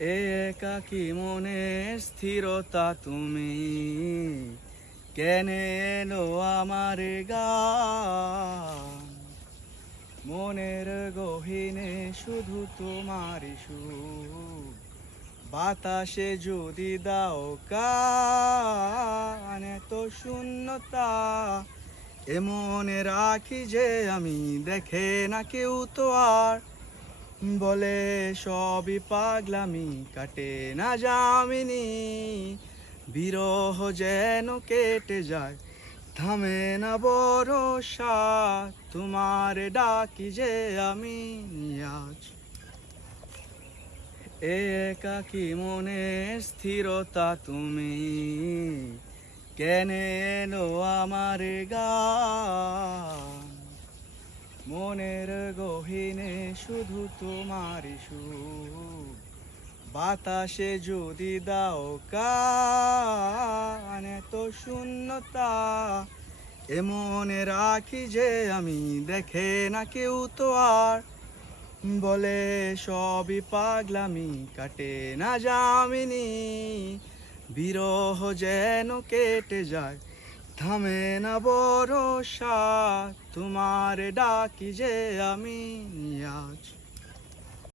এ একাকী মনের স্থিরতা তুমি কেন এলো আমার গান। মনের গহীনে শুধু তোমারই সুর, বাতাসে যদি দাও কান। এত শূন্যতা এমনে রাখি যে আমি, দেখে না কেউ তো আর। বলে সবই পাগলামি, কাটে না যামিনী। বিরহ যেন কেটে যায়, থামে না বরষা। তোমার ডাকি যে আমি আজ। এ একাকী মনের স্থিরতা তুমি কেন এলো আমার গান। মনের গহীনে শুধু তোমারই সুর, বাতাসে যদি দাও কান। এত শূন্যতা এমনে রাখি যে আমি, দেখে না কেউ তো আর। বলে সবই পাগলামি, কাটে না যামিনী। বিরহ যেন কেটে যায়, থামে না বরষা। তোমার ডাকি যে আমি আজ।